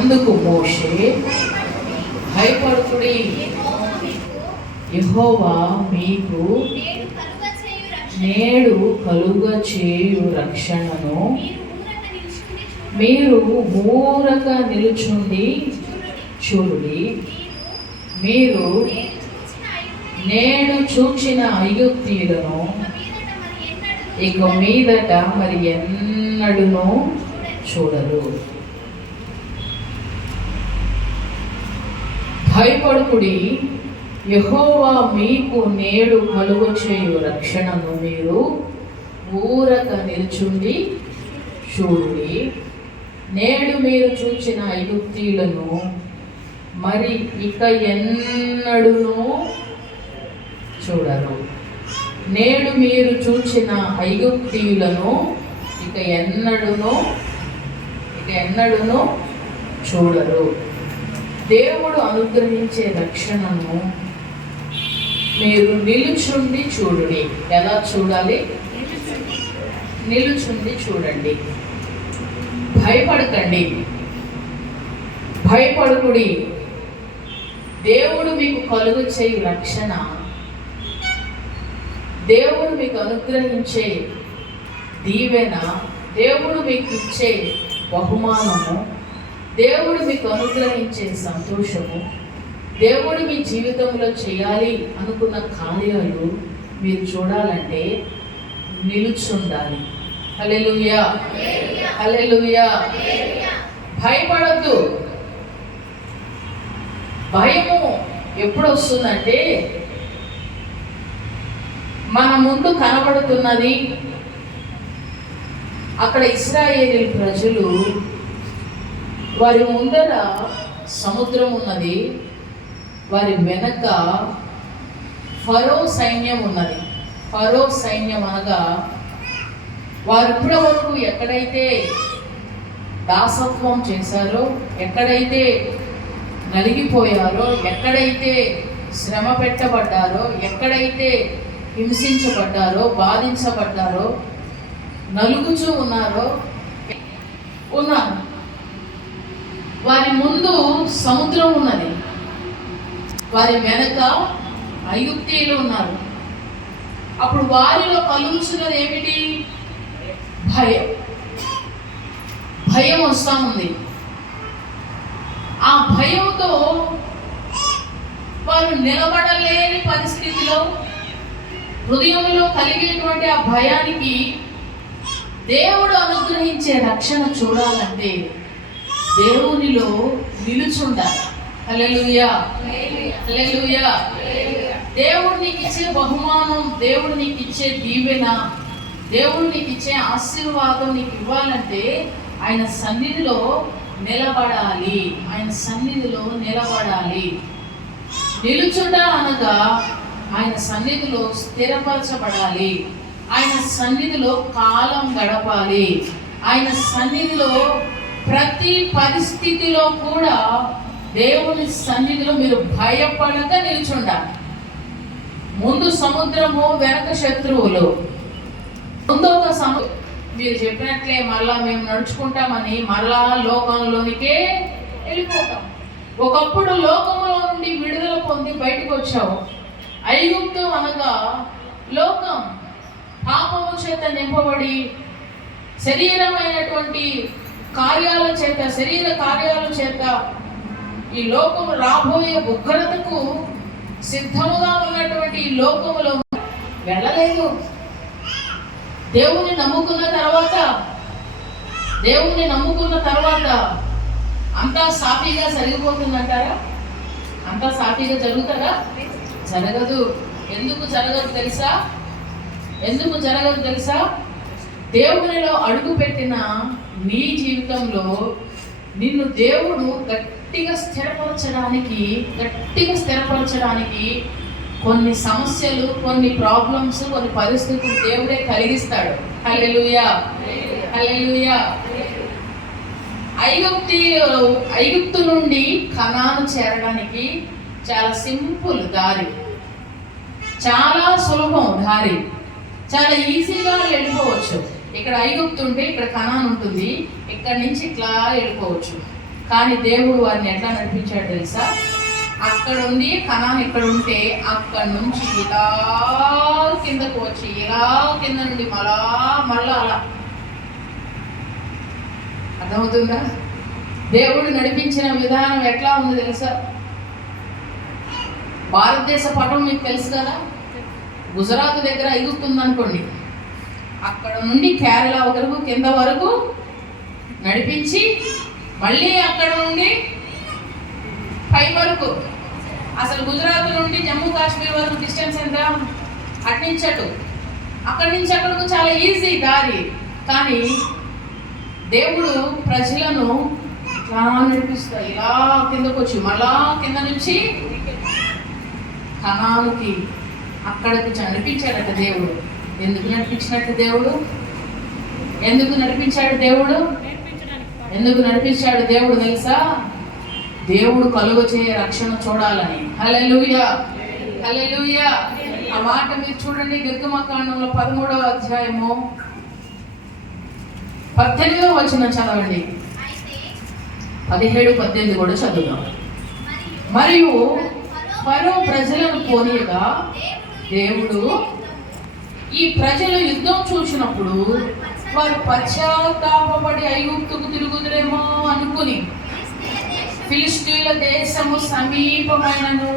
అందుకు మోషే, భయపడుకుడి, యెహోవా మీకు నేడు కలుగ చేయు రక్షణను మీరు ఊరక నిలుచుండి చూడుడి. మీరు నేను చూచిన ఐగుప్తీయులను ఇక మీదట మరి ఎన్నడూనూ చూడరు. భయపడుకుడి, యెహోవా మీకు నేడు కలుగ చేయు రక్షణను మీరు ఊరక నిల్చుండి చూడుడి. నేడు మీరు చూచిన ఐగుప్తీయులను మరి ఇక ఎన్నడూనూ చూడరు. నేడు మీరు చూచిన ఐగుప్తీయులను ఇక ఎన్నడూనూ చూడరు. దేవుడు అనుగ్రహించే రక్షణను మీరు నిలుచుండి చూడుడి. ఎలా చూడాలి? నిలుచుండి చూడండి. భయపడకండి, భయపడుకుడి. దేవుడు మీకు కలుగు చేయు రక్షణ, దేవుడు మీకు అనుగ్రహించే దీవెన, దేవుడు మీకు ఇచ్చే బహుమానము, దేవుడు మీకు అనుగ్రహించే సంతోషము, దేవుడు మీ జీవితంలో చేయాలి అనుకున్న కార్యాలు మీరు చూడాలంటే నిలుచుండాలి. హల్లెలూయా, హల్లెలూయా. భయపడద్దు. భయము ఎప్పుడు వస్తుందంటే మన ముందు కనబడుతున్నది. అక్కడ ఇశ్రాయేలు ప్రజలు, వారి ముందర సముద్రం ఉన్నది, వారి వెనక ఫరో సైన్యం ఉన్నది. ఫరో సైన్యం అనగా వారు ఇప్పటి వరకు ఎక్కడైతే దాసత్వం చేశారో, ఎక్కడైతే నలిగిపోయారో, ఎక్కడైతే శ్రమ పెట్టబడ్డారో, ఎక్కడైతే హింసించబడ్డారో, బాధించబడ్డారో, నలుగుచూ ఉన్నారు. వారి ముందు సముద్రం ఉన్నది, వారి వెనక ఐగుప్తీయులు ఉన్నారు. అప్పుడు వారిలో కలుగుతున్నది ఏమిటి? భయం. భయం వస్తూ ఉంది. ఆ భయంతో వారు నిలబడలేని పరిస్థితిలో, హృదయంలో కలిగేటువంటి ఆ భయానికి దేవుడు అనుగ్రహించే రక్షణ చూడాలంటే దేవునిలో నిలుచుండాలి. హల్లెలూయా, హల్లెలూయా. దేవుడు నీకు ఇచ్చే బహుమానం, దేవుడు నీకు ఇచ్చే దీవెన, దేవుడు నీకు ఇచ్చే ఆశీర్వాదం నీకు ఇవ్వాలంటే ఆయన సన్నిధిలో నిలబడాలి. ఆయన సన్నిధిలో నిలబడాలి. నిలుచుట అనగా ఆయన సన్నిధిలో స్థిరపరచబడాలి. ఆయన సన్నిధిలో కాలం గడపాలి. ఆయన సన్నిధిలో ప్రతి పరిస్థితిలో కూడా దేవుని సన్నిధిలో మీరు భయపడక నిల్చుండాలి. ముందు సముద్రము, వెనక శత్రువులు. ముందు ఒక మీరు చెప్పినట్లే మరలా మేము నడుచుకుంటామని మరలా లోకంలోనికే వెళ్ళిపోతాం. ఒకప్పుడు లోకంలో నుండి విడుదల పొంది బయటకు వచ్చావు. ఐగుప్తు అనగా లోకం, పాపము చేత నింపబడి శరీరమైనటువంటి కార్యాల చేత, శరీర కార్యాల చేత ఈ లోకము రాబోయే ఉగ్రతకు సిద్ధముగా ఉన్నటువంటి ఈ లోకములో వెళ్ళలేదు. దేవుని నమ్ముకున్న తర్వాత అంతా సాఫీగా జరిగిపోతుందంటారా? అంతా సాఫీగా జరుగుతారా? జరగదు. ఎందుకు జరగదు తెలుసా? దేవునిలో అడుగు పెట్టిన నీ జీవితంలో నిన్ను దేవుడు గట్టిగా స్థిరపరచడానికి కొన్ని సమస్యలు, కొన్ని ప్రాబ్లమ్స్, కొన్ని పరిస్థితులు దేవుడే కలిగిస్తాడు. హల్లెలూయా, హల్లెలూయా. ఐగుప్తు నుండి కనాను చేరడానికి చాలా సింపుల్ దారి, చాలా సులభం దారి, చాలా ఈజీగా వెళ్ళిపోవచ్చు. ఇక్కడ ఐగుప్తు ఉంటే ఇక్కడ కనాన్ ఉంటుంది, ఇక్కడ నుంచి ఇట్లా వెళ్ళిపోవచ్చు. కానీ దేవుడు వారిని ఎట్లా నడిపించాడు తెలుసా? అక్కడ ఉంది కనాన్ ఇక్కడ ఉంటే అక్కడ నుంచి ఇలా కిందకు వచ్చి ఇలా కింద నుండి మళ్ళా అలా. అర్థమవుతుందా? దేవుడు నడిపించిన విధానం ఎట్లా ఉంది తెలుసా? భారతదేశ పటం మీకు తెలుసు కదా. గుజరాత్ దగ్గర ఐగుప్తు ఉందనుకోండి, అక్కడ నుండి కేరళ వరకు కింద వరకు నడిపించి మళ్ళీ అక్కడ నుండి పై వరకు. అసలు గుజరాత్ నుండి జమ్మూ కాశ్మీర్ వరకు డిస్టెన్స్ ఎంత? అటు అక్కడి నుంచి అక్కడికి చాలా ఈజీ దారి. కానీ దేవుడు ప్రజలను ఇలా నడిపిస్తా ఇలా కిందకు వచ్చి మళ్ళా కింద నుంచి కనానుకి అక్కడికి నడిపించాడట దేవుడు. ఎందుకు నడిపించినట్టు దేవుడు? ఎందుకు నడిపించాడు దేవుడు? ఎందుకు నడిపించాడు దేవుడు తెలుసా? దేవుడు కలుగచే రక్షణ చూడాలని. హల్లెలూయా, హల్లెలూయా. ఆ మాట మీరు చూడండి, నిర్గమకాండంలో 13వ అధ్యాయము 18వ వచనం చదవండి. 17, 18 కూడా చదువుదాం. మరియు ఫరో ప్రజలను పోనీయగా దేవుడు ఈ ప్రజలు యుద్ధం చూసినప్పుడు వారు పశ్చాత్తాపపడి ఐగుప్తుకు తిరుగుదురేమో అనుకుని ఫిలిష్తీయుల దేశము సమీపమైనను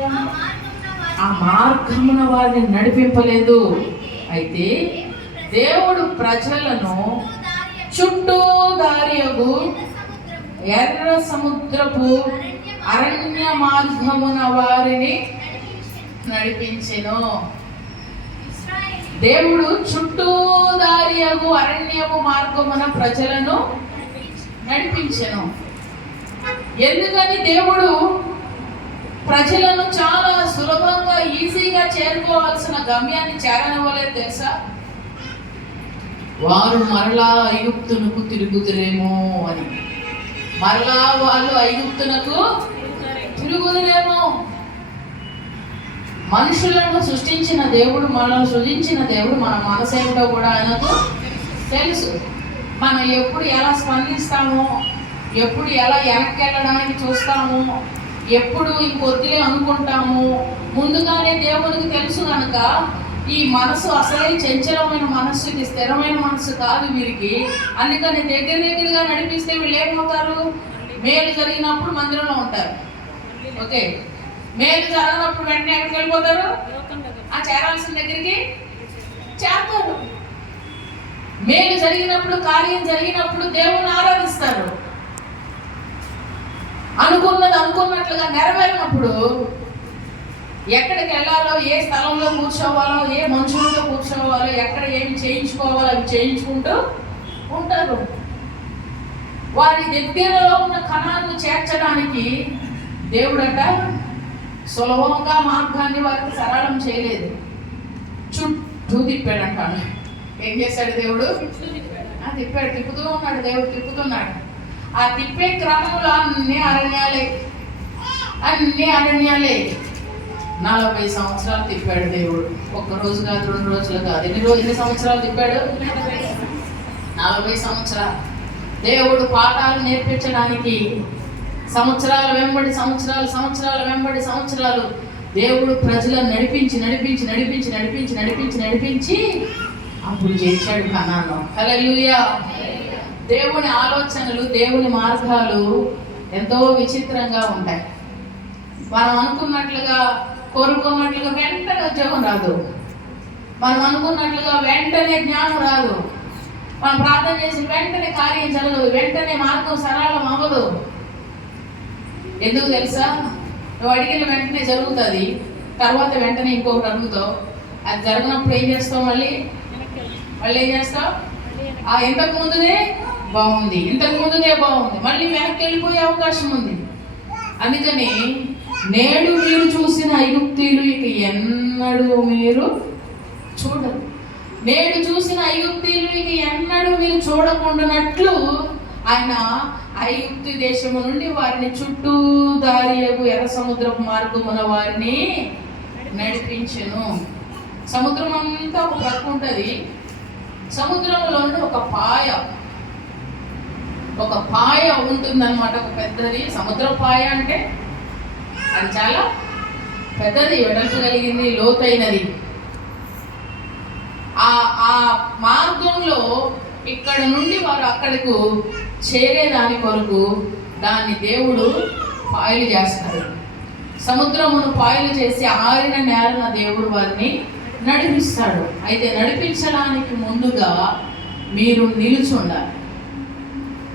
ఆ మార్గమున వారిని నడిపింపలేదు. అయితే దేవుడు ప్రజలను చుట్టూ దారియగు ఎర్ర సముద్రపు అరణ్య మార్గమున వారిని నడిపించెను. దేవుడు చుట్టూ దారియగు అరణ్యము మార్గమున ప్రజలను నడిపించెను. ఎందుకని దేవుడు ప్రజలను చాలా సులభంగా ఈజీగా చేరుకోవాల్సిన గమ్యాన్ని చేరనివ్వలేదు తెలుసా? వారు మరలా ఐగుప్తునకు తిరుగుదురేమో అని. మరలా వాళ్ళు ఐగుప్తునకు తిరుగుదురేమో. మనుషులను సృష్టించిన దేవుడు, మనల్ని సృజించిన దేవుడు, మన మనసు ఏమిటో కూడా ఆయనకు తెలుసు. మనం ఎప్పుడు ఎలా స్పందిస్తామో, ఎప్పుడు ఎలా వెనక్కి వెళ్ళడానికి చూస్తాము, ఎప్పుడు ఇంకొద్దిలే అనుకుంటాము, ముందుగానే దేవునికి తెలుసు. కనుక ఈ మనసు అసలే చంచలమైన మనస్సు, ఇది స్థిరమైన మనస్సు కాదు వీరికి. అందుకని దగ్గరగా నడిపిస్తే వీళ్ళు ఏమవుతారు? మేలు జరిగినప్పుడు మందిరంలో ఉంటారు. ఓకే, మేలు జరగనప్పుడు వెంటనే ఎక్కడికి వెళ్ళిపోతారు? ఆ చేరాల్సిన దగ్గరికి చేరతారు. మేలు జరిగినప్పుడు, కార్యం జరిగినప్పుడు దేవుని ఆరాధిస్తారు. అనుకున్నది అనుకున్నట్లుగా నెరవేరినప్పుడు ఎక్కడికి వెళ్ళాలో, ఏ స్థలంలో కూర్చోవాలో, ఏ మనుషులతో కూర్చోవాలో, ఎక్కడ ఏమి చేయించుకోవాలో అవి చేయించుకుంటూ ఉంటారు. వారి దగ్గరలో ఉన్న కణాలను చేర్చడానికి దేవుడట సులభంగా మార్గాన్ని వారికి సరళం చేయలేదు, చుట్టూ తిప్పాడంటాడు. ఏం చేశాడు దేవుడు? తిప్పాడు, తిప్పుతూ ఉన్నాడు. దేవుడు తిప్పుతున్నాడు. ఆ తిప్పే క్రమంలో అన్ని అరణ్యాలే, అన్ని అరణ్యాలే. 40 సంవత్సరాలు తిప్పాడు దేవుడు. ఒక్క రోజు కాదు, 2 రోజులు కాదు. ఎన్ని సంవత్సరాలు తిప్పాడు? 40 సంవత్సరాలు. దేవుడు పాఠాలు నేర్పించడానికి సంవత్సరాల వెంబడి సంవత్సరాలు, సంవత్సరాల వెంబడి సంవత్సరాలు దేవుడు ప్రజలను నడిపించి నడిపించి నడిపించి నడిపించి నడిపించి నడిపించి అప్పుడు చేర్చాడు కనాను. హల్లెలూయా. దేవుని ఆలోచనలు, దేవుని మార్గాలు ఎంతో విచిత్రంగా ఉంటాయి. మనం అనుకున్నట్లుగా, కోరుకున్నట్లుగా వెంటనే ఉద్యోగం రాదు. మనం అనుకున్నట్లుగా వెంటనే జ్ఞానం రాదు. మనం ప్రార్థన చేసి వెంటనే కార్యం జరగదు. వెంటనే మార్గం సరళం అవ్వదు. ఎందుకు తెలుసా? నువ్వు అడిగిన వెంటనే జరుగుతుంది, తర్వాత వెంటనే ఇంకొకటి అడుగుతావు. అది జరగనప్పుడు ఏం చేస్తావు? మళ్ళీ ఏం చేస్తావు? ఇంతకు ముందునే బాగుంది, ఇంతకు ముందునే బాగుంది, మళ్ళీ వెనక్కి వెళ్ళిపోయే అవకాశం ఉంది. అందుకని నేడు మీరు చూసిన ఐగుప్తీయులు ఇక ఎన్నడూ మీరు చూడరు. నేడు చూసిన ఐగుప్తీయులు ఇక ఎన్నడూ మీరు చూడకుండానట్లు ఆయన ఐగుప్తు దేశము నుండి వారిని చుట్టూ దారియగు ఎర్ర సముద్రపు మార్గమున వారిని నడిపించెను. సముద్రం అంతా ఒక ప్రక్క ఉంటుంది. సముద్రంలో ఒక పాయ, ఒక పాయ ఉంటుందన్నమాట, ఒక పెద్దది సముద్ర పాయ. అంటే అది చాలా పెద్దది, వెడల్పు కలిగింది, లోతైనది. ఆ మార్గంలో ఇక్కడ నుండి వారు అక్కడకు చేరేదాని కొరకు దాన్ని దేవుడు పాయలు చేస్తాడు. సముద్రమును పాయలు చేసి ఆరిన నేలన దేవుడు వారిని నడిపిస్తాడు. అయితే నడిపించడానికి ముందుగా మీరు నిలుచుండాలి.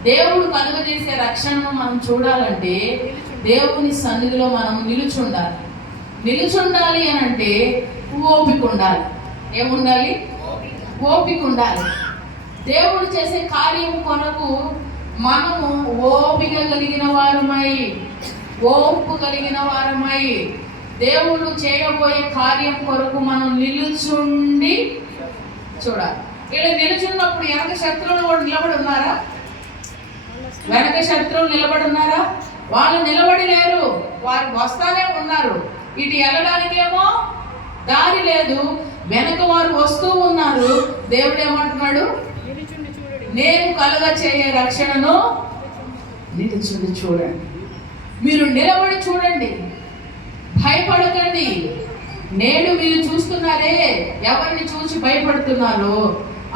దేవుడు కలుగజేసే రక్షణను మనం చూడాలంటే దేవుని సన్నిధిలో మనం నిలుచుండాలి. నిలుచుండాలి అని అంటే ఓపిక ఉండాలి. ఏముండాలి? ఓపిక ఉండాలి. దేవుడు చేసే కార్యం కొరకు మనము ఓపిక కలిగిన వారమై, ఓర్పు కలిగిన వారమై దేవుడు చేయబోయే కార్యం కొరకు మనం నిలుచుండి చూడాలి. ఇలా నిలుచున్నప్పుడు వెనక శత్రువులు కూడా నిలబడి ఉన్నారా? వెనక శత్రువులు నిలబడి ఉన్నారా? వాళ్ళు నిలబడి లేరు, వారు వస్తానే ఉన్నారు. ఇటు వెళ్ళడానికేమో దారి లేదు, వెనక వారు వస్తూ ఉన్నారు. దేవుడు ఏమంటున్నాడు? నేను కలుగ చేయే రక్షణను నిలుచుండి చూడండి. మీరు నిలబడి చూడండి, భయపడకండి. నేడు మీరు చూస్తున్నారే, ఎవరిని చూసి భయపడుతున్నారో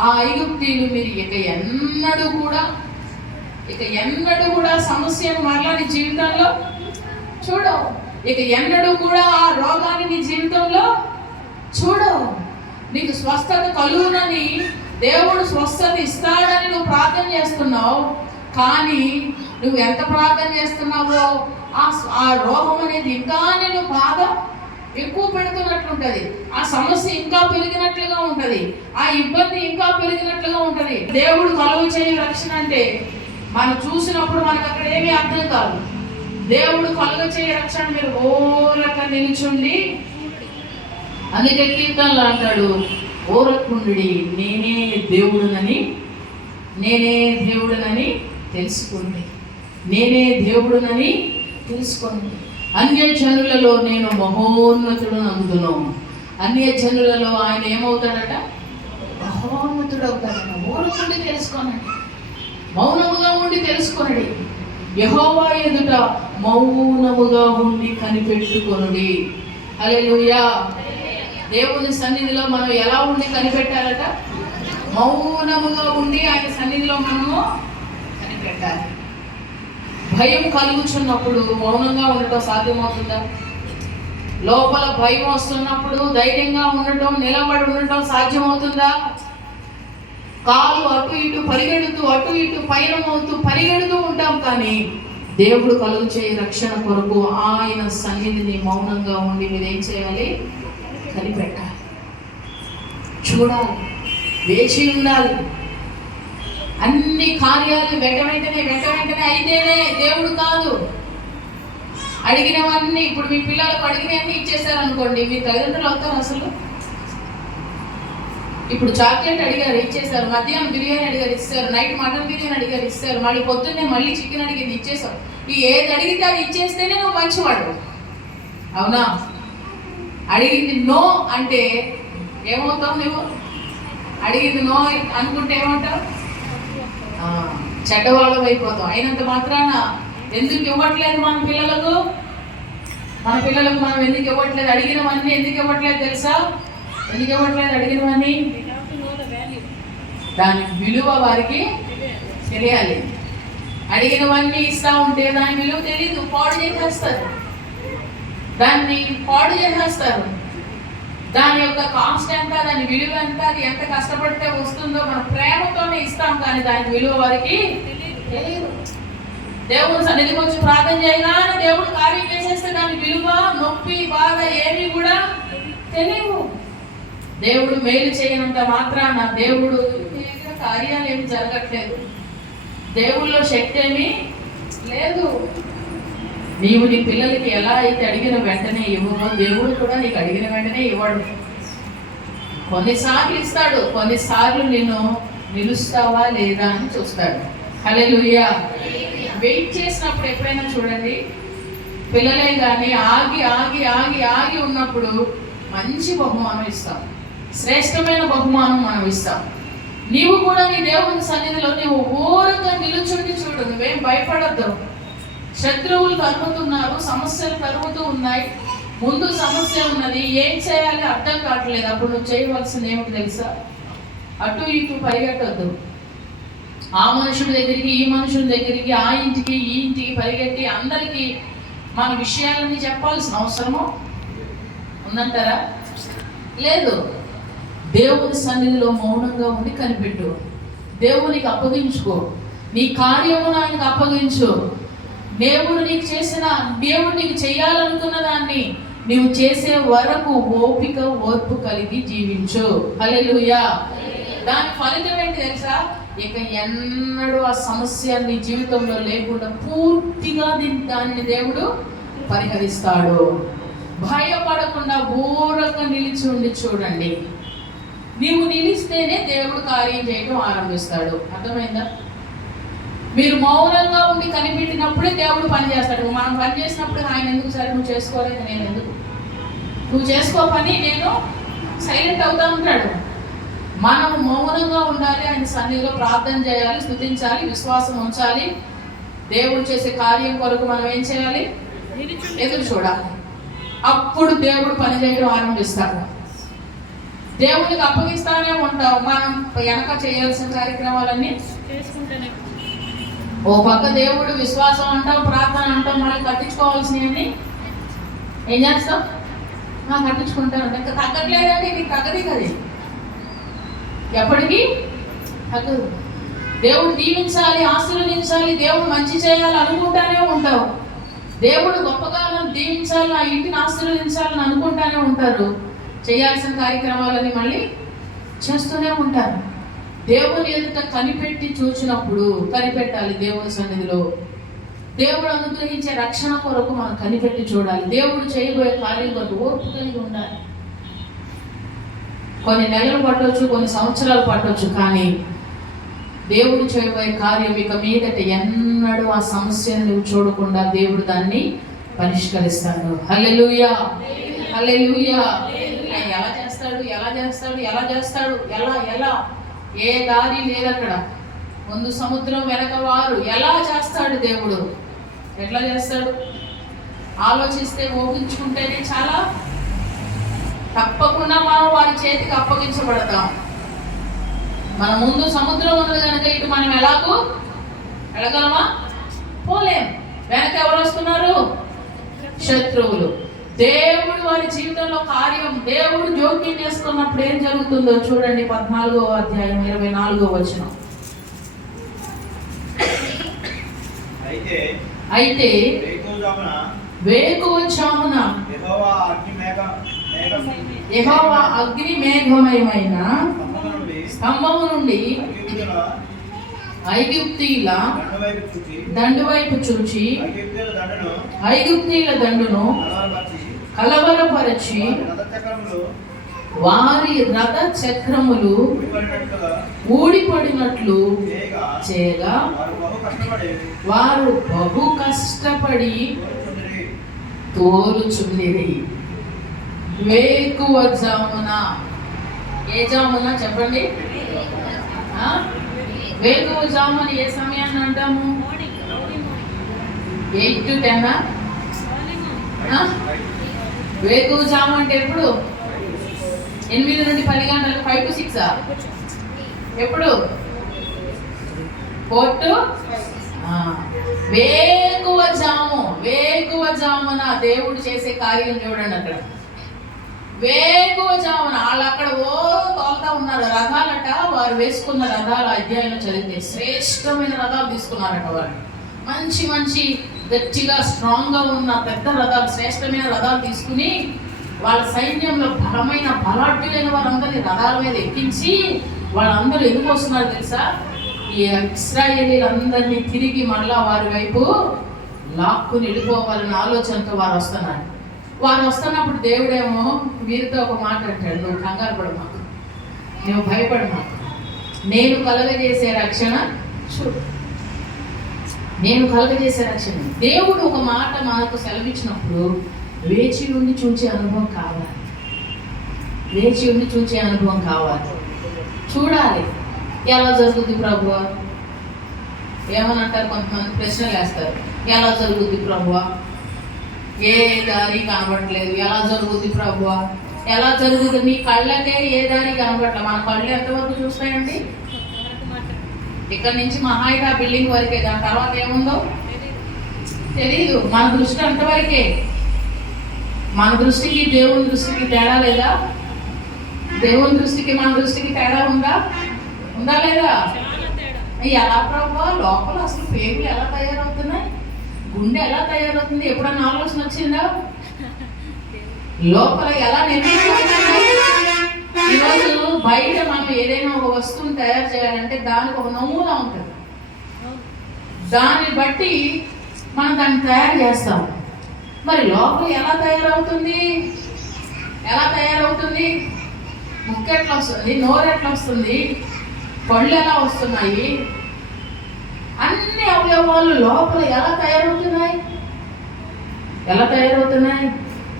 ఆ ఐగుప్తీయులు మీరు ఇక ఎన్నడూ కూడా సమస్యను మరలా నీ జీవితంలో చూడవు. ఇక ఎన్నడూ కూడా ఆ రోగాన్ని నీ జీవితంలో చూడవు. నీకు స్వస్థత కలుగునని దేవుడు స్వస్థత ఇస్తాడని నువ్వు ప్రార్థన చేస్తున్నావు. కానీ నువ్వు ఎంత ప్రార్థన చేస్తున్నావో ఆ రోగం అనేది ఇంకా నేను బాధ ఎక్కువ పెడుతున్నట్లుంటది. ఆ సమస్య ఇంకా పెరిగినట్లుగా ఉంటది. ఆ ఇబ్బంది ఇంకా పెరిగినట్లుగా ఉంటది. దేవుడు కలుగు చేయ రక్షణ అంటే మనం చూసినప్పుడు మనకు అక్కడ ఏమీ అర్థం కాదు. దేవుడు కలుగ చేయ రక్షణ మీరు ఓరక నిలుచుండి, అందుకే కీర్తనలు అంటాడు, ఓరకుండి నేనే దేవుడునని తెలుసుకోండి. నేనే దేవుడునని తెలుసుకోండి. అన్య జనులలో నేను మహోన్నతుడు నమ్ముదును. అన్య జనులలో ఆయన ఏమవుతాడట? మహోన్నతుడు అవుతాడట. ఓరకుండి తెలుసుకోనండి, మౌనముగా ఉండి తెలుసుకోనండి. యెహోవా ఎదుట మౌనముగా ఉండి కనిపెట్టుకొనుడి. హల్లెలూయా. దేవుని సన్నిధిలో మనం ఎలా ఉండి కనిపెట్టాలట? మౌనముగా ఉండి ఆయన సన్నిధిలో మనము కనిపెట్టాలి. భయం కలుగుచున్నప్పుడు మౌనంగా ఉండటం సాధ్యమవుతుందా? లోపల భయం వస్తున్నప్పుడు ధైర్యంగా ఉండటం, నిలబడి ఉండటం సాధ్యమవుతుందా? కాలు అటు ఇటు పరిగెడుతూ, అటు ఇటు పయనమవుతూ పరిగెడుతూ ఉంటాం. కానీ దేవుడు కలుగు చేయ రక్షణ కొరకు ఆయన సన్నిధిని మౌనంగా ఉండి మీరేం చేయాలి? కనిపెట్టాలి, చూడాలి, వేచి ఉండాలి. అన్ని కార్యాలు వెంట వెంటనే అయితేనే దేవుడు కాదు. అడిగినవన్నీ, ఇప్పుడు మీ పిల్లలకు అడిగినవన్నీ ఇచ్చేసారనుకోండి, మీ తల్లిదండ్రులు అవుతారు అసలు? ఇప్పుడు చాక్లెట్ అడిగారు, ఇచ్చేసారు. మధ్యాహ్నం బిర్యానీ అడిగారు, ఇస్తారు. నైట్ మటన్ బిర్యానీ అడిగారు, ఇస్తారు. మళ్ళీ పొద్దున్నే మళ్ళీ చికెన్ అడిగింది, ఇచ్చేసారు. ఏది అడిగితే అది ఇచ్చేస్తేనే నువ్వు మంచివాడు. అవునా? అడిగింది నో అంటే ఏమవుతావు నువ్వు? అడిగింది నో అనుకుంటే ఏమంటావు? చెడ్డవాళ్ళం అయిపోతాం. అయినంత మాత్రాన ఎందుకు ఇవ్వట్లేదు మన పిల్లలకు మనం ఎందుకు ఇవ్వట్లేదు? అడిగినవన్నీ ఎందుకు ఇవ్వట్లేదు తెలుసా? ఎందుకు ఇవ్వట్లేదు అడిగినవన్నీ? దాని విలువ వారికి తెలియాలి. అడిగినవన్నీ ఇస్తా ఉంటే దాని విలువ తెలీదు, పాడు చేసేస్తారు. దాని యొక్క కాస్ట్ ఎంత, దాని విలువ ఎంత, అది ఎంత కష్టపడితే వస్తుందో మన ప్రేమతోనే ఇస్తాం. కానీ దాని విలువ వారికి తెలియదు. దేవుడు సన్నిధికి వచ్చి ప్రార్థన చేయగానే దేవుడు కార్యం చేసేస్తే దాని విలువ, నొప్పి, బాధ ఏమీ కూడా తెలియవు. దేవుడు మేలు చేయనంత మాత్రాన దేవుడు కార్యాలు ఏమి జరగట్లేదు. దేవుళ్ళో శక్తి ఏమీ లేదు. నీవు నీ పిల్లలకి ఎలా అయితే అడిగిన వెంటనే ఇవ్వమో దేవుడు కూడా నీకు అడిగిన వెంటనే ఇవ్వడు. కొన్నిసార్లు ఇస్తాడు, కొన్నిసార్లు నేను నిలుస్తావా లేదా అని చూస్తాడు. హల్లెలూయా. వెయిట్ చేసినప్పుడు ఎప్పుడైనా చూడండి, పిల్లలే కానీ ఆగి ఉన్నప్పుడు మంచి బహుమానం ఇస్తాం, శ్రేష్టమైన బహుమానం మనం ఇస్తాం. నీవు కూడా నీ దేవుని సన్నిధిలో నీవు ఊరగా నిలుచుండి చూడు, నువ్వేం భయపడద్దు. శత్రువులు తరుగుతున్నారు, సమస్యలు తరుగుతూ ఉన్నాయి, ముందు సమస్య ఉన్నది, ఏం చేయాలి అర్థం కావట్లేదు. అప్పుడు నువ్వు చేయవలసింది ఏమిటి తెలుసా? అటు ఇటు పరిగెట్టద్దు. ఆ మనుషుడి దగ్గరికి, ఈ మనుషుల దగ్గరికి, ఆ ఇంటికి ఈ ఇంటికి పరిగెట్టి అందరికీ మన విషయాలని చెప్పాల్సిన అవసరము ఉందంటారా? లేదు. దేవుని సన్నిధిలో మౌనంగా ఉండి కనిపెట్టు, దేవునికి అప్పగించుకో, నీ కార్యమును ఆయనకు అప్పగించు. దేవుడు నీకు చేసిన, దేవుడు నీకు చేయాలనుకున్న దాన్ని నీవు చేసే వరకు ఓపిక ఓర్పు కలిగి జీవించు. హల్లెలూయా. దాని ఫలితం ఏంటి తెలుసా? ఇక ఎన్నడూ ఆ సమస్య నీ జీవితంలో లేకుండా పూర్తిగా దాన్ని దేవుడు పరిహరిస్తాడు. భయపడకుండా ఊరగా నిలిచి ఉండి చూడండి. నీవు నిలిస్తేనే దేవుడు కార్యం చేయడం ఆరంభిస్తాడు. అర్థమైందా? మీరు మౌనంగా ఉండి కనిపెట్టినప్పుడే దేవుడు పని చేస్తాడు. మనం పని చేసినప్పుడు ఆయన ఎందుకు సరే నువ్వు చేసుకోలేదు, నేను ఎందుకు, నువ్వు చేసుకో పని, నేను సైలెంట్ అవుతా ఉంటాడు. మనం మౌనంగా ఉండాలి, ఆయన సన్నిధిలో ప్రార్థన చేయాలి, స్తుతించాలి, విశ్వాసం ఉంచాలి. దేవుడు చేసే కార్యం కొరకు మనం ఏం చేయాలి? ఎదురు చూడాలి. అప్పుడు దేవుడు పని చేయడం ఆరంభిస్తాడు. దేవునికి అప్పగిస్తానే ఉంటావు. మనం వెనక చేయాల్సిన కార్యక్రమాలన్నీ చేసుకుంటేనే. ఓ పక్క దేవుడు విశ్వాసం అంటాం, ప్రార్థన అంటాం, మళ్ళీ కట్టించుకోవాల్సినవన్నీ ఏం చేస్తాం? కట్టించుకుంటాను. ఇంకా తగ్గట్లేదంటే ఇది తగ్గది కదా, ఎప్పటికీ తగ్గదు. దేవుడు దీవించాలి, ఆశీర్వదించాలి, దేవుడు మంచి చేయాలి అనుకుంటానే ఉంటావు. దేవుడు గొప్పగా దీవించాలి, ఆ ఇంటిని ఆశీర్వదించాలని అనుకుంటానే ఉంటారు. చేయాల్సిన కార్యక్రమాలని మళ్ళీ చేస్తూనే ఉంటారు. దేవుని ఎదుట కనిపెట్టి చూచినప్పుడు, కనిపెట్టాలి దేవుని సన్నిధిలో. దేవుడు అనుగ్రహించే రక్షణ కొరకు మనం కనిపెట్టి చూడాలి. దేవుడు చేయబోయే కార్యం కొరకు ఓర్పు కలిగి ఉండాలి. కొన్ని నెలలు పట్టవచ్చు, కొన్ని సంవత్సరాలు పట్టవచ్చు, కానీ దేవుడు చేయబోయే కార్యం ఇక మీదట ఎన్నడూ ఆ సమస్యను నువ్వు చూడకుండా దేవుడు దాన్ని పరిష్కరిస్తాడు. హల్లెలూయా, హల్లెలూయా. ఎలా చేస్తాడు, ఎలా చేస్తాడు, ఎలా చేస్తాడు, ఎలా ఎలా ఏ దారి లేదక్కడ. ముందు సముద్రం, వెనక వారు. ఎలా చేస్తాడు దేవుడు? ఎట్లా చేస్తాడు? ఆలోచిస్తే, ఊహించుకుంటేనే చాలా తప్పకుండా మనం వారి చేతికి అప్పగించబడతాం. మన ముందు సముద్రం ఉన్నది కనుక ఇటు మనం ఎలాగూ వెళ్ళగలమా? పోలేం. వెనక ఎవరు వస్తున్నారు? శత్రువులు. దేవుడు వారి జీవితంలో కార్యం, దేవుడు జోక్యం చేసుకున్నప్పుడు ఏం జరుగుతుందో చూడండి. 14వ అధ్యాయం 24వ వచనం. అయితే వేకువజామున యెహోవా అగ్ని మేఘమయమైన స్తంభము నుండి ఐగుప్తీయుల దండు వైపు చూచి ఐగుప్తీయుల దండును కలవరపరచి వారి రథ చక్రములు ఊడిపడినట్లు చేయగా వారు బహు కష్టపడి తోలుచుండిరి. వేకువజామున. ఏ జామున చెప్పండి? వేకువజామున ఏ సమయాన్ని అంటాము? 8 to 10. వేకువజాము అంటే ఎప్పుడు? 8 నుండి 10 గంటలు. 5 to 6. ఎప్పుడు? 4 to వేకువజాము. వేకువజామున దేవుడు చేసే కార్యం చూడండి. అక్కడ వేకువజామున వాళ్ళు అక్కడ తోలుతా ఉన్నారు. రథాలట, వారు వేసుకున్న రథాల అధ్యాయంలో చదివితే శ్రేష్టమైన రథాలు తీసుకున్నారట. వారు మంచి మంచి గట్టిగా స్ట్రాంగ్ గా ఉన్న పెద్ద రథాలు, శ్రేష్టమైన రథాలు తీసుకుని వాళ్ళ సైన్యంలో బలమైన బలాఢ్యులైన వారందరినీ రథాల మీద ఎక్కించి వాళ్ళందరూ ఎందుకు వస్తున్నారు తెలుసా? ఈ ఇశ్రాయేలీలందరినీ తిరిగి మళ్ళా వారి వైపు లాక్కుని వెళ్ళిపోవాలనే ఆలోచనతో వారు వస్తున్నారు. వారు వస్తున్నప్పుడు దేవుడేమో వీరితో ఒక మాట అంటాడు, నువ్వు కంగారు పడు మాకు, నువ్వు భయపడు మాకు, నేను కలగజేసే రక్షణ చూడు, నేను కలగజేసే రక్షణ. దేవుడు ఒక మాట మనకు సెలవిచ్చినప్పుడు వేచి ఉండి చూచే అనుభవం కావాలి. వేచి ఉండి చూచే అనుభవం కావాలి. చూడాలి. ఎలా జరుగుద్ది ప్రభువా? ఏమని అంటారు, కొంతమంది ప్రశ్నలు వేస్తారు. ఎలా జరుగుద్ది ప్రభువా? ఏ దారి కనబడట్లేదు, ఎలా జరుగుద్ది ప్రభువా? ఎలా జరుగుతుంది? నీ కళ్ళకే ఏ దారి కనబడట్లేదు. మన కళ్ళు ఎంతవరకు చూస్తాయండి? ఇక్కడ నుంచి మహాయిగా బిల్డింగ్ వరకే, దాని తర్వాత ఏముందో తెలీదు. మన దృష్టి అంతవరకే. మన దృష్టికి దేవుని దృష్టికి తేడా లేదా? దేవుని దృష్టికి మన దృష్టికి తేడా ఉందా లేదా? ఎలా ప్రభావ? లోపల అసలు పేగులు ఎలా తయారవుతున్నాయి, గుండె ఎలా తయారవుతుంది, ఎప్పుడన్నా ఆలోచన వచ్చిందా? లోపల ఎలా నిర్మించబడుతున్నాయి? ఈరోజు బయట మనం ఏదైనా ఒక వస్తువుని తయారు చేయాలంటే దానికి ఒక నమూనా ఉంటుంది. దాన్ని బట్టి మనం దాన్ని తయారు చేస్తాం. మరి లోపల ఎలా తయారవుతుంది? ముక్కు ఎట్లా వస్తుంది, నోరు ఎట్లా వస్తుంది, పళ్ళు ఎలా వస్తున్నాయి, అన్ని అవయవాలు లోపల ఎలా తయారవుతున్నాయి?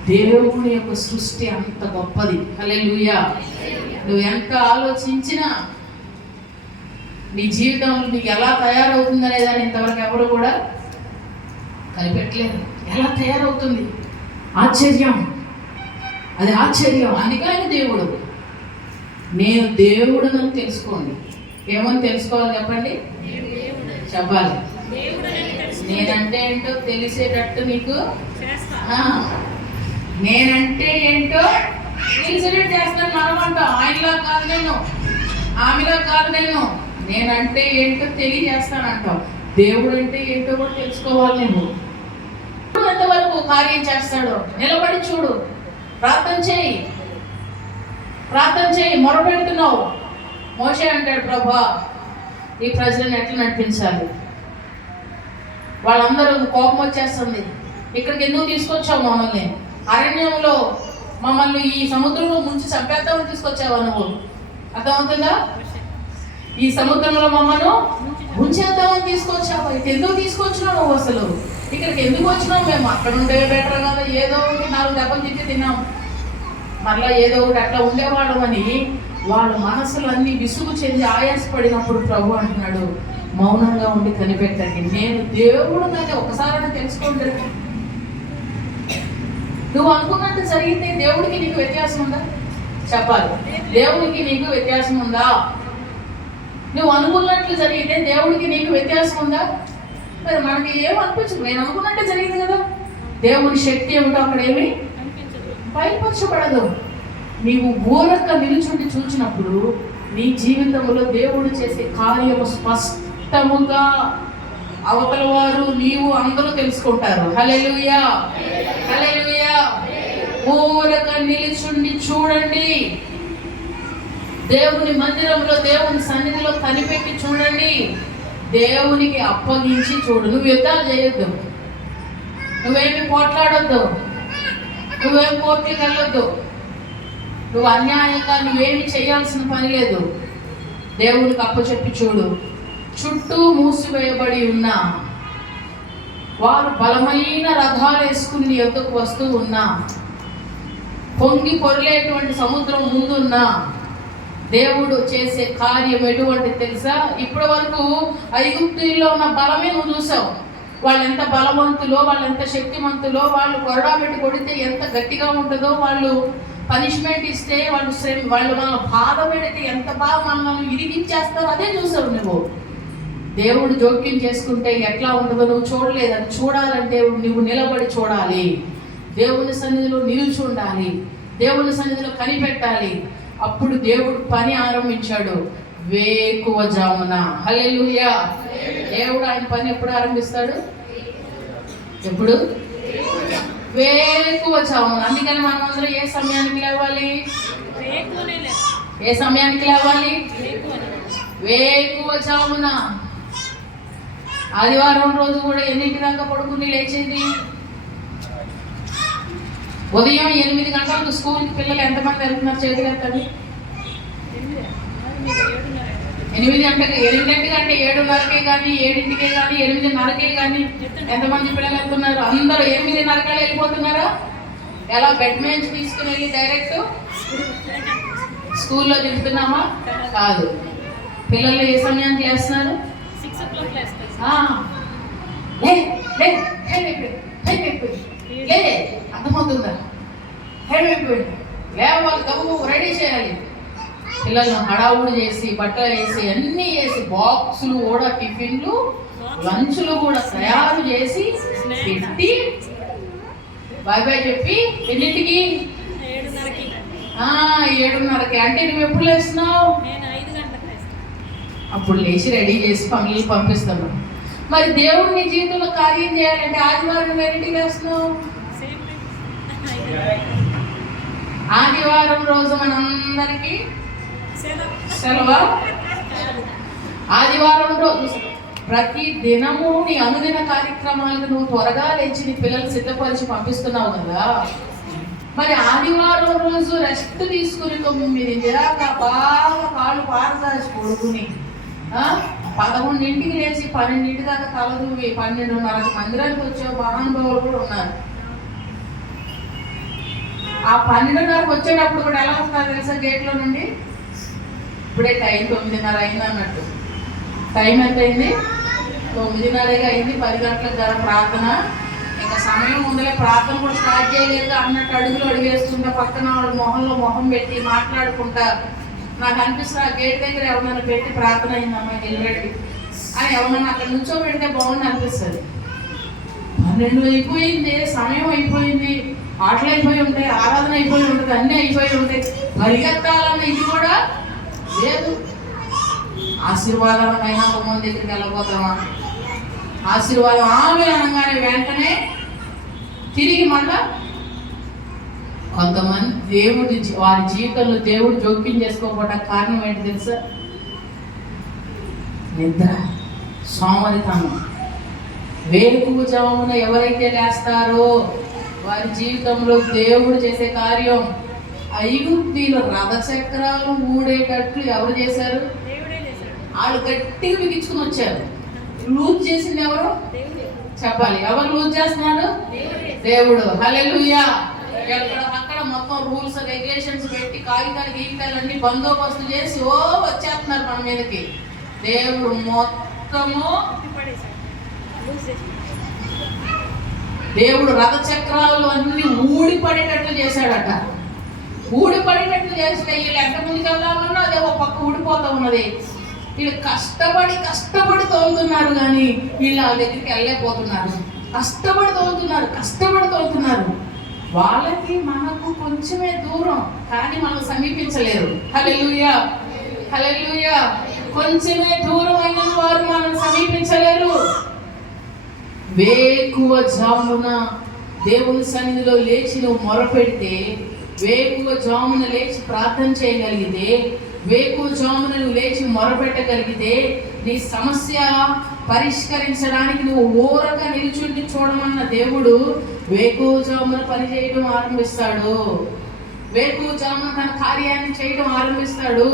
దేవుని యొక్క సృష్టి అంత గొప్పది. హల్లెలూయా. నువ్వు ఎంత ఆలోచించినా నీ జీవితంలో నీకు ఎలా తయారవుతుంది అనేదాన్ని ఇంతవరకు ఎవరు కూడా కనిపెట్టలేదు. ఎలా తయారవుతుంది? ఆశ్చర్యం, అది ఆశ్చర్యం. అందుకని దేవుడు, నేను దేవుడునని తెలుసుకోండి. ఏమని తెలుసుకోవాలి చెప్పండి? చెప్పాలి. నేనంటే ఏంటో తెలిసేటట్టు నీకు, నేనంటే ఏంటో తెలిసేటట్టు చేస్తాను. మనం అంటాం, ఆయనలా కాదు నేను, ఆమెలా కాదు నేనంటే ఏంటో తెలియజేస్తాను అంటాం. దేవుడు అంటే ఏంటో కూడా తెలుసుకోవాలి. నువ్వు ఎంతవరకు కార్యం చేస్తాడో నిలబడి చూడు, ప్రార్థన చేయి. మొరపెడుతున్నావు. మోషే అంటాడు, ప్రభా ఈ ప్రజలను ఎట్లా నడిపించాలి? వాళ్ళందరూ కోపం వచ్చేస్తుంది. ఇక్కడికి ఎందుకు తీసుకొచ్చావు మమ్మల్ని? అరణ్యంలో మమ్మల్ని ఈ సముద్రంలో ముంచి చంపేద్దామని తీసుకొచ్చావా నువ్వు? అర్థమవుతుందా? ఈ సముద్రంలో మమ్మల్ని ముంచేద్దామని తీసుకొచ్చావు. ఇది ఎందుకు తీసుకొచ్చినావు నువ్వు? అసలు ఇక్కడికి ఎందుకు వచ్చినావు? మేము అక్కడ ఉండే బెటర్ కదా, ఏదో ఒకటి 4 దెబ్బలు తిట్టి తిన్నాం, మరలా ఏదో ఒకటి అట్లా ఉండేవాడు అని వాళ్ళ మనసులన్నీ విసుగు చెంది ఆయాసపడినప్పుడు ప్రభు అంటున్నాడు, మౌనంగా ఉండి కనిపెట్టండి, నేను దేవుడు అని ఒకసారి తెలుసుకోండి. నువ్వు అనుకున్నట్టు జరిగితే దేవుడికి నీకు వ్యత్యాసం ఉందా? చెప్పాలి. దేవుడికి నీకు వ్యత్యాసం ఉందా? నువ్వు అనుకున్నట్లు జరిగితే దేవుడికి నీకు వ్యత్యాసం ఉందా? మరి మనకి ఏమనిపించదు. నేను అనుకున్నట్టే జరిగింది కదా. దేవుని శక్తి ఏమిటో అక్కడ ఏమి బయలుపరచబడదు. నీవు ఊరక నిలుచుండి చూచినప్పుడు నీ జీవితంలో దేవుడు చేసే కార్యము స్పష్టముగా అవతల వారు, నీవు అందరూ తెలుసుకుంటారు. హల్లెలూయా. ఊరక నిలుచుండి చూడండి. దేవుని మందిరంలో, దేవుని సన్నిధిలో కనిపెట్టి చూడండి. దేవునికి అప్పగించి చూడు. నువ్వు యుద్ధాలు చేయొద్దు, నువ్వేమి పోట్లాడొద్దు, నువ్వేమి కోర్టుకి వెళ్ళొద్దు, నువ్వు అన్యాయంగా నువ్వేమి చేయాల్సిన పని లేదు. దేవునికి అప్పచెప్పి చూడు. చుట్టూ మూసివేయబడి ఉన్న వారు బలమైన రథాలు వేసుకుని ఎద్దుకు వస్తూ ఉన్నా, పొంగి పొరలేటువంటి సముద్రం ముందున్నా దేవుడు చేసే కార్యం ఎటువంటి తెలుసా? ఇప్పటి వరకు ఐగుప్తుల్లో ఉన్న బలమే నువ్వు చూసావు. వాళ్ళు ఎంత బలవంతులో, వాళ్ళు ఎంత శక్తివంతులో, వాళ్ళు కొరడా పెట్టి కొడితే ఎంత గట్టిగా ఉంటుందో, వాళ్ళు పనిష్మెంట్ ఇస్తే, వాళ్ళు మన బాధ పెడితే ఎంత బాగా మనల్ని ఇరిగించేస్తారో అదే చూసావు నువ్వు. దేవుడు జోక్యం చేసుకుంటే ఎట్లా ఉంటుందో నువ్వు చూడలేదు. అది చూడాలంటే నువ్వు నిలబడి చూడాలి, దేవుని సన్నిధిలో నిలుచుండాలి, దేవుని సన్నిధిలో కనిపెట్టాలి. అప్పుడు దేవుడు పని ఆరంభించాడు వేకువజామున. హల్లెలూయా. దేవుడు ఆయన పని ఎప్పుడు ఆరంభిస్తాడు? ఎప్పుడు? వేకువజామున. అందుకని మనం అందరూ ఏ సమయానికి లేవాలి? వేకువజామున. ఆదివారం రోజు కూడా ఎన్నింటి దాకా పడుకుని లేచింది? ఉదయం 8 గంటలకు స్కూల్కి పిల్లలు ఎంతమంది వెళ్తున్నారు? చేతులు ఎత్తండి. 8 గంటకి, 8 గంటే 7:30కే కానీ, 7ంటికే కానీ, 8:30కే కానీ ఎంతమంది పిల్లలు వెళ్తున్నారు? అందరూ 8:30కే వెళ్ళిపోతున్నారా? ఎలా బెడ్ మేంచి తీసుకుని వెళ్ళి డైరెక్ట్ స్కూల్లో దింపుతున్నామా? కాదు. పిల్లలు ఏ సమయానికి లేస్తున్నారు? 6 o'clock లేస్తారు. అర్థమవుతుందా? హెడ్ అయిపోయింది, లేవాలి, గమ్ము రెడీ చేయాలి. పిల్లలను హడావుడు చేసి బట్టలు వేసి అన్నీ వేసి బాక్సులు కూడా, టిఫిన్లు, లంచ్లు కూడా తయారు చేసి పెట్టి బాయ్ బాయ్ చెప్పి ఎన్నింటికి? 7:30కి. 7:30కి. అంటే నువ్వు ఎప్పుడు లేస్తున్నావు? నేను 5 గంటలకు లేస్తాను. అప్పుడు లేచి రెడీ చేసి పనులు పంపిస్తాను. మరి దేవుడు నీ జీవితంలో కార్యం చేయాలంటే ఆదివారం నువ్వు ఎన్నింటికి లేస్తున్నావు? ఆదివారం రోజు మనందరికీ సెలవు. ఆదివారం రోజు ప్రతి దినము నీ అనుదిన కార్యక్రమాలకు నువ్వు త్వరగా లేచి నీ పిల్లలు సిద్ధపరిచి పంపిస్తున్నావు కదా. మరి ఆదివారం రోజు రెస్ట్ తీసుకుని 9 దాకా బాగా కాళ్ళు పారదాచి పడుకుని 11ంటికి లేచి 12 దాకా తలదూవి 12:30 మందిరానికి వచ్చే మహానుభావులు కూడా ఉన్నారు. ఆ 12:30కి వచ్చేటప్పుడు కూడా ఎలా వస్తారు తెలుసా? గేట్లో నుండి ఇప్పుడే టైం 9:30 అయింది అన్నట్టు. టైం ఎంత అయింది? 9:30 అయింది. 10 గంటలకు కదా ప్రార్థన. ఇంకా సమయం ముందులే ప్రార్థన కూడా స్టార్ట్ చేయలేదు అన్నట్టు అడుగులు అడిగేస్తుంటా, పక్కన వాళ్ళ మొహంలో మొహం పెట్టి మాట్లాడుకుంటా. నాకు అనిపిస్తుంది ఆ గేట్ దగ్గర ఎవరైనా పెట్టి ప్రార్థన అయిందమ్మా నిలబెట్టి అని ఎవరైనా అక్కడ నుంచో పెడితే బాగుంది అనిపిస్తుంది. 12 అయిపోయింది, సమయం అయిపోయింది, ఆటలు అయిపోయి ఉంటాయి, ఆరాధన అయిపోయి ఉంటుంది, అన్నీ అయిపోయి ఉంటాయి. పరిగెత్తాలన్న ఇది కూడా లేదు. ఆశీర్వాదమైనా 9 దగ్గరికి వెళ్ళిపోతామా? ఆశీర్వాదం ఆమె అనగానే వెంటనే తిరిగి మళ్ళా కొంతమంది దేవుడి వారి జీవితంలో దేవుడు జోక్యం చేసుకోకపోవడానికి కారణం ఏంటి తెలుసా? నిద్ర, సోమరితనం. వేకువజామున ఎవరైతే లేస్తారో వారి జీవితంలో దేవుడు చేసే కార్యం. ఐగుప్తీయుల రథచక్రాలు ఊడేటట్లు ఎవరు చేశారు? వాళ్ళు గట్టిగా బిగించుకుని వచ్చారు. లూజ్ చేసింది ఎవరు? చెప్పాలి. ఎవరు లూజ్ చేస్తున్నారు? దేవుడు. హల్లెలూయా. అక్కడ మొత్తం రూల్స్ రెగ్యులేషన్స్ పెట్టి కాగితాలు అన్ని బందోబస్తు చేసి వచ్చేస్తున్నారు మన మీదకి. దేవుడు మొత్తము దేవుడు రథచక్రాలు అన్ని ఊడిపడేటట్లు చేశాడట. ఊడిపడేటట్లు చేస్తే వీళ్ళు ఎంతమందికి వెళ్దామన్నా అదే ఒక పక్క ఊడిపోతా ఉన్నది. వీళ్ళు కష్టపడి తోలుతున్నారు కానీ వీళ్ళు వాళ్ళ దగ్గరికి వెళ్ళలేకపోతున్నారు. కష్టపడి తోలుతున్నారు. వాళ్ళకి మనకు కొంచెమే దూరం కానీ మనం సమీపించలేరు. హల్లెలూయా, హల్లెలూయా. కొంచెమే దూరం అయిన వారు మనం సమీపించలేరు. వేకువజామున దేవుని సన్నిధిలో లేచి నువ్వు మొరపెడితే, వేకువజామున లేచి ప్రార్థన చేయగలిగితే, వేకువజామున నువ్వు లేచి మొరపెట్టగలిగితే నీ సమస్య పరిష్కరించడానికి నువ్వు ఊరగా నిలుచుండి చూడమన్న దేవుడు వేకువజామున పని చేయడం ఆరంభిస్తాడు. వేకువజామున తన కార్యాన్ని చేయడం ఆరంభిస్తాడు.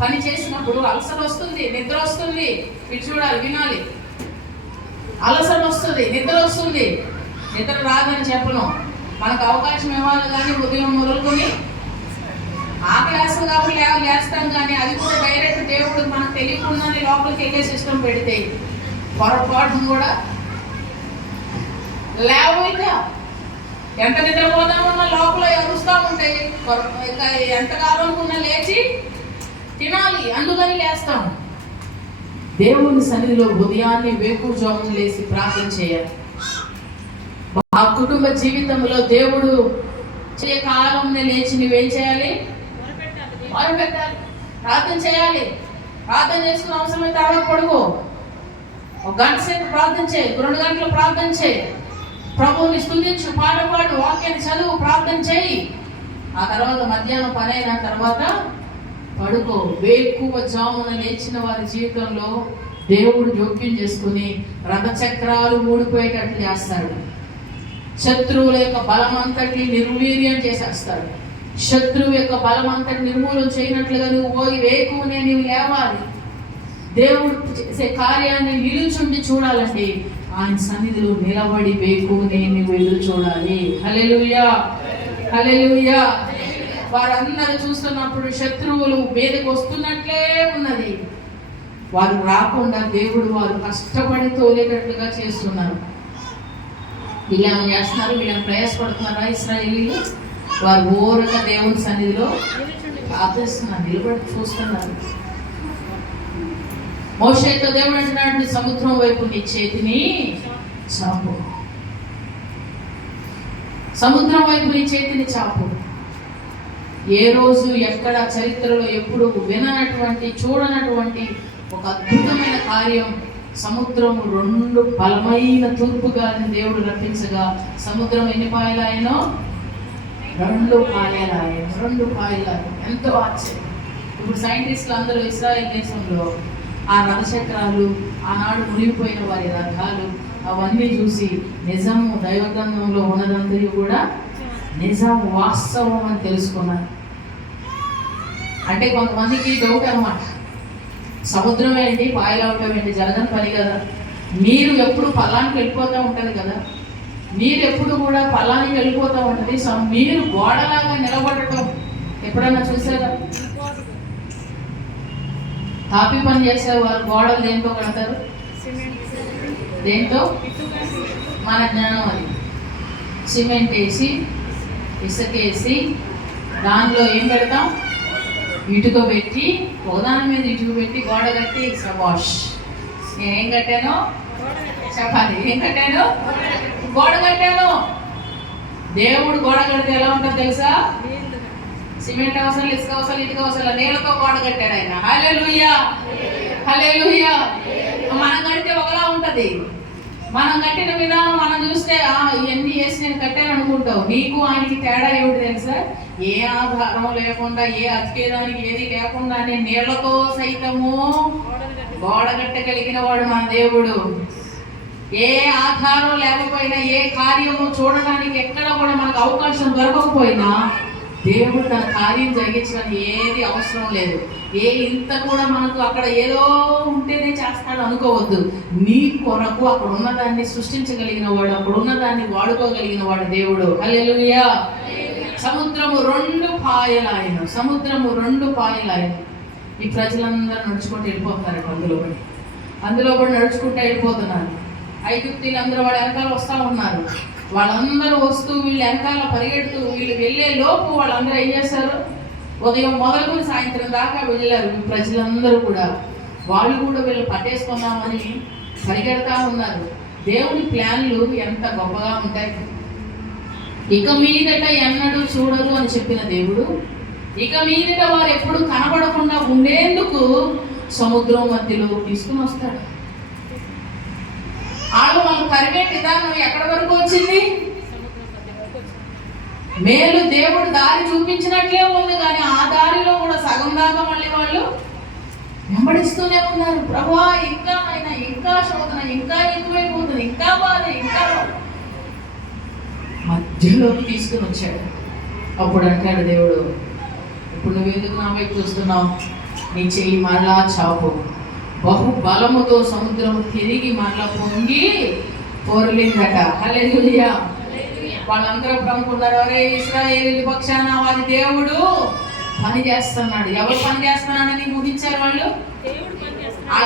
పని చేసినప్పుడు అలసట వస్తుంది, నిద్ర వస్తుంది. ఇటు చూడాలి, వినాలి. అలసట వస్తుంది, నిద్ర వస్తుంది. నిద్ర రాదని చెప్పను, మనకు అవకాశం ఇవ్వాలి కానీ ఉదయం మొదలుకొని ఆకలి వేస్తాం కాబట్టి లేస్తాం కానీ అది కూడా డైరెక్ట్ దేవుడు మనకు తెలియకుండానే లోపలికి వెళ్ళే సిస్టమ్ పెడితే పొరపాటును కూడా లేవైతే ఎంత నిద్రపోదామన్నా లోపల అరుస్తూ ఉంటాయి. ఎంతకాలం ఉన్నా లేచి తినాలి, అందుకని లేస్తాం. దేవుని సన్నిధిలో ఉదయాన్నే వేకువజామున లేచి ప్రార్థన చేయాలి. ఆ కుటుంబ జీవితంలో దేవుడు చే కాలంలో లేచి నువ్వేం చేయాలి? మొరపెట్టాలి, ప్రార్థన చేయాలి. ప్రార్థన చేసుకున్న అవసరమైతే తర్వాత పడుకో, 1 గంట సేపు ప్రార్థన చేయి, 2 గంటలు ప్రార్థన చేయి, ప్రభువుని స్తుతించు, పాట పాడు, వాక్యాన్ని చదువు, ప్రార్థన చేయి. ఆ తర్వాత మధ్యాహ్నం పని అయిన తర్వాత పడుకో. వేకువజామున లేచిన వారి జీవితంలో దేవుడు జోక్యం చేసుకుని రథచక్రాలు ఊడిపోయేటట్లు చేస్తాడు. శత్రువుల యొక్క బలమంతటి నిర్వీర్యం చేసేస్తాడు. శత్రువు యొక్క బలమంతటి నిర్మూలన చేయనట్లుగా నువ్వు వేకువనే నీవు లేవాలి. దేవుడు చేసే కార్యాన్ని నిలుచుండి చూడాలండి. ఆయన సన్నిధిలో నిలబడి వేకువనే నువ్వు ఎదురు చూడాలి. హల్లెలూయా, హల్లెలూయా. వారందరూ చూస్తున్నప్పుడు శత్రువులు మీదకి వస్తున్నట్లే ఉన్నది. వారు రాకుండా దేవుడు వారు కష్టపడి తోలేటట్లుగా చేస్తున్నారు. వీళ్ళేమో చేస్తున్నారు, వీళ్ళని ప్రయాసపడుతున్నారా ఇశ్రాయేలీయులు? వారు ఓరక దేవుని సన్నిధిలో ప్రార్థిస్తున్నారు, నిలబడి చూస్తున్నారు. మోషేతో దేవుడు అంటున్నాడు, సముద్రం వైపు నీ చేతిని చాపు, సముద్రం వైపు నీ చేతిని చాపు. ఏ రోజు ఎక్కడ చరిత్రలో ఎప్పుడు విననటువంటి చూడనటువంటి ఒక అద్భుతమైన కార్యం. సముద్రం 2 బలమైన తూర్పు గాలిని దేవుడు రప్పించగా సముద్రం ఎన్ని పాయలాయనో 2 పాయలాయను. 2 పాయలాయను. ఎంతో ఆశ్చర్యం. ఇప్పుడు సైంటిస్టులు అందరూ ఇశ్రాయేల్ దేశంలో ఆ రథచక్రాలు, ఆనాడు మునిగిపోయిన వారి రథాలు అవన్నీ చూసి నిజము, దైవగ్రంథంలో ఉన్నదంతా కూడా నిజం, వాస్తవం అని తెలుసుకున్నారు. అంటే కొంతమందికి డౌట్ అనమాట, సముద్రం ఏంటి, పాయలవటం ఏంటి, జరగని పని కదా. నీరు ఎప్పుడు పల్లానికి వెళ్ళిపోతూ ఉంటుంది కదా, నీరు ఎప్పుడు కూడా పల్లానికి వెళ్ళిపోతూ ఉంటుంది. సో మీరు గోడలాగా నిలబడటం ఎప్పుడైనా చూసారా? తాపి పని చేసేవారు గోడలు దేంతో కడతారు? దేంతో? మన జ్ఞానం అది. సిమెంట్ వేసి, ఇసుకేసి, దానిలో ఏం పెడతాం? ఇటుక పెట్టి, ఒకదాని మీద ఇటుక పెట్టి గోడ కట్టి సవాష్. నేనేం కట్టాను చెప్పాలి, ఏం కట్టాను? గోడ కట్టాను. దేవుడు గోడ కడితే ఎలా ఉంటుందో తెలుసా? సిమెంట్ అవసరం, ఇసుక అవసరం, ఇటుక అవసరం, నీళ్ళతో గోడ కట్టాడు ఆయన. హల్లెలూయా, హల్లెలూయా. మనం కడితే ఒకలా ఉంటది. మనం కట్టిన విధానం మనం చూస్తే ఇవన్నీ వేసి నేను కట్టాను అనుకుంటావు. నీకు ఆయనకి తేడా ఏమిటి తెలుసా? ఏ ఆధారం లేకుండా, ఏ అతికేదానికి ఏది లేకుండా నీళ్లతో సైతము గోడ కట్టగలిగిన వాడు మన దేవుడు. ఏ ఆధారం లేకపోయినా, ఏ కార్యము చూడడానికి ఎక్కడ కూడా మనకు అవకాశం దొరకకపోయినా దేవుడు తన కార్యం జరిగించడానికి ఏది అవసరం లేదు. ఇంత కూడా మనకు అక్కడ ఏదో ఉంటేనే చేస్తాడు అనుకోవద్దు. నీ కొరకు అక్కడ ఉన్నదాన్ని సృష్టించగలిగిన వాడు, అక్కడ ఉన్నదాన్ని వాడుకోగలిగిన వాడు దేవుడు. హల్లెలూయా. సముద్రము 2 పాయలాయను. సముద్రము 2 పాయలాయను. ఈ ప్రజలందరూ నడుచుకుంటూ వెళ్ళిపోతున్నారు. అందులో కూడా నడుచుకుంటూ వెళ్ళిపోతున్నారు. ఐగుప్తీలు అందరూ వాడు వెనకాల వస్తూ ఉన్నారు. వాళ్ళందరూ వస్తూ వీళ్ళు వెనకాల పరిగెడుతూ వీళ్ళు వెళ్ళే లోపు వాళ్ళందరూ ఏం చేస్తారు? ఉదయం మొదలుకొని సాయంత్రం దాకా వెళ్ళారు. ప్రజలందరూ కూడా వాళ్ళు కూడా వీళ్ళు పట్టేసుకుందామని పరిగెడతా ఉన్నారు. దేవుని ప్లాన్లు ఎంత గొప్పగా ఉంటాయి. ఇక మీదట ఎన్నడూ చూడరు అని చెప్పిన దేవుడు ఇక మీదట వారు ఎప్పుడు కనబడకుండా ఉండేందుకు సముద్రం మధ్యలో తీసుకుని వస్తాడు. వాళ్ళు పరిగే విధానం ఎక్కడి వరకు వచ్చింది? మేలు దేవుడు దారి చూపించినట్లే ఉంది, కానీ ఆ దారిలో కూడా సగం దాకా మళ్ళీ వాళ్ళు వెంబడిస్తూనే ఉన్నారు. ప్రభువా ఇంకా ఆయన, ఇంకా శోధన, ఇంకా ఎక్కువైపోతుంది, ఇంకా బాధ, ఇంకా మధ్యలోకి తీసుకుని వచ్చాడు. అప్పుడు అంటాడు దేవుడు, ఇప్పుడు నువ్వు ఎందుకు నా వైపు చూస్తున్నావు? నీ చెయ్యి మరలా చాపు. బహు బలముతో సముద్రం తిరిగి మరలా పొంగి పొరలిందట. హల్లెలూయా. వాళ్ళందరూ అనుకున్నారు, అరే ఇశ్రాయేలీయుల పక్షాన వారి దేవుడు పని చేస్తున్నాడు. ఎవరు పని చేస్తున్నాడని ఊహించారు వాళ్ళు.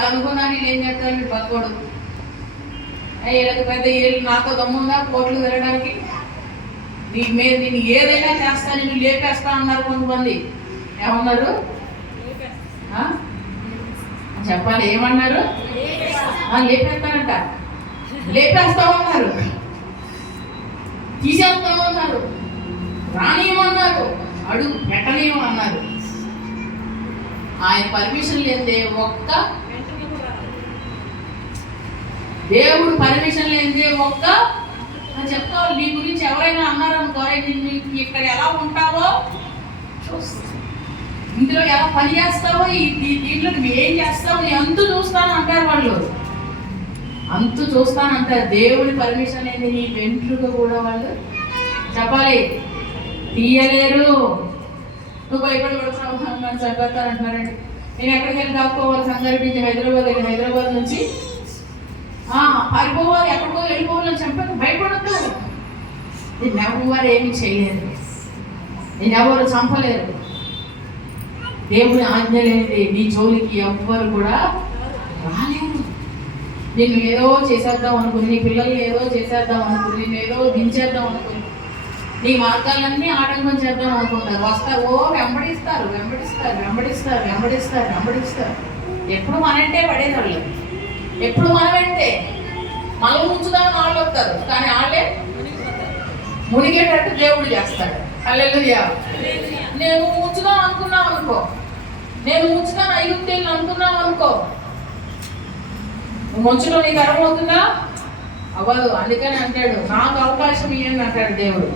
అనుకున్నారు వీళ్ళు ఏం చేస్తారు, వీళ్ళు బతకూడదు, వీళ్ళకి పెద్ద వీళ్ళు నాతో దమ్ముందా కోట్లు తిరగడానికి, నేను ఏదైనా చేస్తా, నేను లేపేస్తా అన్నారు కొంతమంది. ఏమన్నారు చెప్పాలి, ఏమన్నారు? లేపేస్తానంట, లేపేస్తామన్నారు, తీసేస్తామన్నారు, రానియమన్నారు, అడుగు పెట్టనీయమన్నారు. ఆయన పర్మిషన్ లేదే ఒక్క దేవుడు పర్మిషన్ లేదే ఒక్క చెప్తావు. నీ గురించి ఎవరైనా అన్నారనుకో, ఇక్కడ ఎలా ఉంటావో చూస్తా, ఇందులో ఎలా పని చేస్తావో, దీంట్లో నువ్వు ఏం చేస్తావు, నీ అంతు చూస్తాను అంటారు వాళ్ళు. అంతు చూస్తానంటారు. దేవుడి పర్మిషన్ ఏంది? నీ వెంట్రుక కూడా వాళ్ళు చెప్పాలి తీయలేరు. నువ్వు భయపడి పడుతున్నావు చంపేస్తానంటున్నారండి. నేను ఎక్కడికి వెళ్ళి దాక్కోవాలి? సంగారెడ్డి నుంచి హైదరాబాద్ వెళ్ళి, హైదరాబాద్ నుంచి పారిపోవాలి, ఎక్కడికో వెళ్ళిపోవాలని చెప్పాను. భయపడద్దు, ఎవరు ఏమి చేయలేదు. ఎవరు చంపలేరు. దేవుని ఆజ్ఞ లేనిది నీ జోలికి ఎవ్వరు కూడా రాలేరు. నేను ఏదో చేసేద్దాం అనుకుని, నీ పిల్లల్ని ఏదో చేసేద్దాం అనుకుని, నేను ఏదో దించేద్దాం అనుకుని, నీ మార్గాలన్నీ ఆటంకం చేద్దాం అనుకుంటారు. వస్తారు, వెంబడిస్తారు. ఎప్పుడు మనంటే పడేవాళ్ళు, ఎప్పుడు మనం అంటే మనం ఉంచుదామని వాళ్ళు వస్తారు, కానీ వాళ్ళే మునిగేటట్టు దేవుడు చేస్తాడు. హల్లెలూయా. నేను ఉంచుదాం అనుకున్నాం అనుకో, నేను ఉంచుదాం ఐగుప్తీయులను అనుకున్నాం అనుకో, ముంచులో నీకు అర్థమవుతుందా? అవ్వదు. అందుకని అంటాడు, నాకు అవకాశం ఇవ్వండి అంటాడు దేవుడు.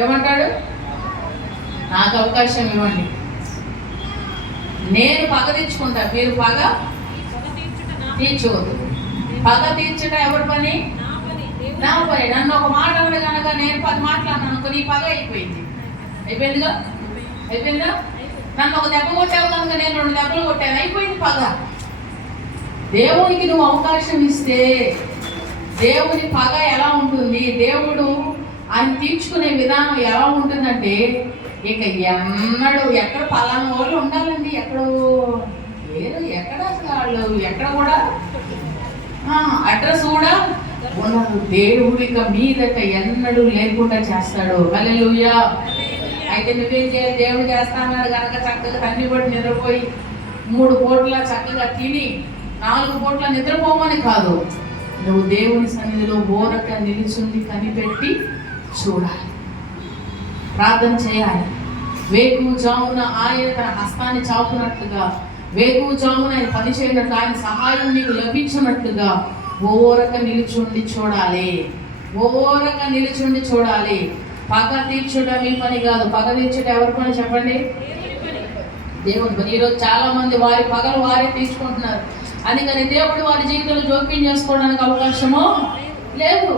ఏమంటాడు? నాకు అవకాశం ఇవ్వండి, నేను పగ తెచ్చుకుంటా, మీరు పగ తీర్చవద్దు. పగ తీర్చడం ఎవరి పని? నా పని. నన్ను ఒక మాట అన్నాడు కనుక నేను 10 మాటలు అనుకో, నీ పగ అయిపోయిందిగా. నన్ను ఒక దెబ్బ కొట్టావు కనుక నేను 2 దెబ్బలు కొట్టాను, అయిపోయింది పగ. దేవునికి నువ్వు అవకాశం ఇస్తే దేవుని పగ ఎలా ఉంటుంది, దేవుడు ఆయన తీర్చుకునే విధానం ఎలా ఉంటుందంటే, ఇక ఎక్కడ పలానా వాళ్ళు ఉండాలండి, ఎక్కడో ఎక్కడ అసలు వాళ్ళు ఎక్కడ కూడా అడ్రస్ కూడా ఉండదు. దేవుడు ఇక మీదట ఎన్నడూ లేకుండా చేస్తాడు. హల్లెలూయా. అయితే నువ్వేం చేయాలి? దేవుడు చేస్తాన్నాడు కనుక చక్కగా తన్ని పడి నిద్రపోయి 3 పూట్ల చక్కగా తిని 4 పూట్ల నిద్రపోమని కాదు, నువ్వు దేవుని సన్నిధిలో ఊరక నిలుచుండి కనిపెట్టి చూడాలి, ప్రార్థన చేయాలి. వేకువజామున ఆయన తన హస్తాన్ని చాపునట్లుగా, వేకువజామున ఆయన పని చేయనట్లు, ఆయన సహాయం నీకు లభించినట్లుగా ఊరక నిలుచుండి చూడాలి. పగ తీర్చుట మీ పని కాదు. పగ తీర్చుట ఎవరి పని చెప్పండి? దేవుని పని. ఈరోజు చాలా మంది వారి పగలు వారే తీర్చుకుంటున్నారు. అందుకని దేవుడు వారి జీవితంలో జోక్యం చేసుకోవడానికి అవకాశము లేదు.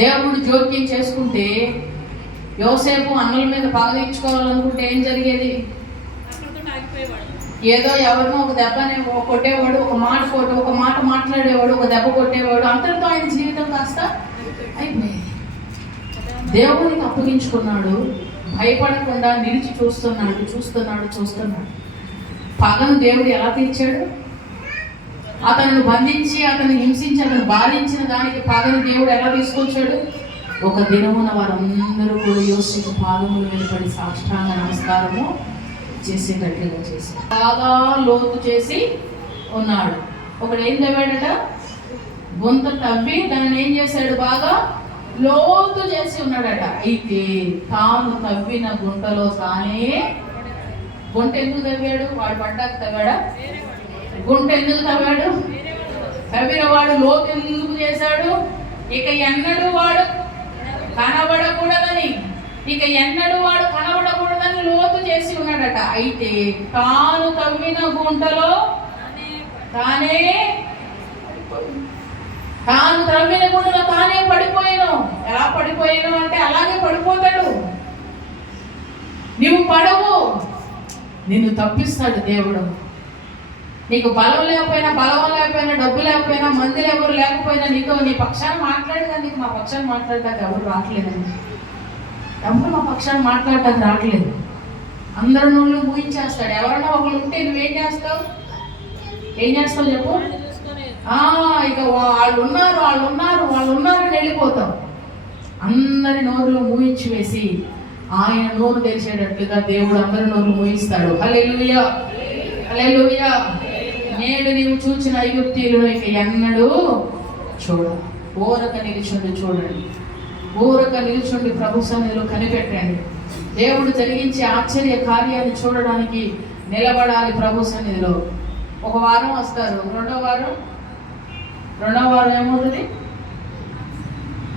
దేవుడు జోక్యం చేసుకుంటే, యోసేపు అన్నల మీద పగ తీర్చుకోవాలనుకుంటే ఏం జరిగేది? ఏదో ఎవరినో ఒక దెబ్బని కొట్టేవాడు, ఒక మాట మాట్లాడేవాడు, ఒక దెబ్బ కొట్టేవాడు, అంతటితో ఆయన జీవితం కాస్త అయిపోయింది. దేవునికి అప్పగించుకున్నాడు, భయపడకుండా నిలిచి చూస్తున్నాడు. పగను దేవుడు ఎలా తీర్చాడు? అతను బంధించి, అతను హింసించి, అతను బాధించిన దానికి పగను దేవుడు ఎలా తీసుకొచ్చాడు? ఒక దినమున వారందరూ కూడా యోసేపు పాదముల మీద పడి సాష్టాంగ నమస్కారము చేసేటట్లుగా చేసి బాగా లోతు చేసి ఉన్నాడు. ఒకడు ఏం తవ్వాడట? గుంత తవ్వి దాన్ని ఏం చేశాడు? బాగా లోతు చేసి ఉన్నాడట. అయితే తాను తవ్విన గుంటలో తానే, గుంట ఎందుకు తవ్వాడు? వాడు పడ్డాక తవ్వాడా? గుంట ఎందుకు తవ్వాడు? తవ్విన వాడు లోతు ఎందుకు చేశాడు? ఇక ఎన్నడూ వాడు కనబడకూడదని లోతు చేసి ఉన్నాడట. అయితే తాను తవ్విన గుంటలో తానే పడిపోయాను. ఎలా పడిపోయాను అంటే అలాగే పడిపోతాడు. నువ్వు పడవు, నిన్ను తప్పిస్తాడు దేవుడు. నీకు బలం లేకపోయినా, డబ్బు లేకపోయినా, మందులు ఎవరు లేకపోయినా, నీ పక్షాన్ని మాట్లాడగా, నీకు మా పక్షాన్ని మాట్లాడటానికి ఎవరు రావట్లేదండి. ఎవరు మా పక్షాన్ని మాట్లాడటానికి రావట్లేదు. అందరూ నువ్వు ఊహించేస్తాడు. ఎవరన్నా ఒకరు ఉంటే నువ్వేం చేస్తావు? చెప్పు. ఇక వాళ్ళు ఉన్నారు అని వెళ్ళిపోతావు. అందరి నోరులో మూయించి వేసి ఆయన నోరు తెరిచేటట్లుగా దేవుడు అందరి నోరు మూయిస్తాడు. హల్లెలూయా. నేడు నీవు చూచిన ఐగుప్తీయులను ఇక ఎన్నడూ చూడండి. ఊరక నిలుచుండి ప్రభు సన్నిధిలో కనిపెట్టండి. దేవుడు జరిగించే ఆశ్చర్య కార్యాన్ని చూడడానికి నిలబడాలి ప్రభు సన్నిధిలో. ఒక వారం వస్తారు, రెండో వారం ఏమవుతుంది?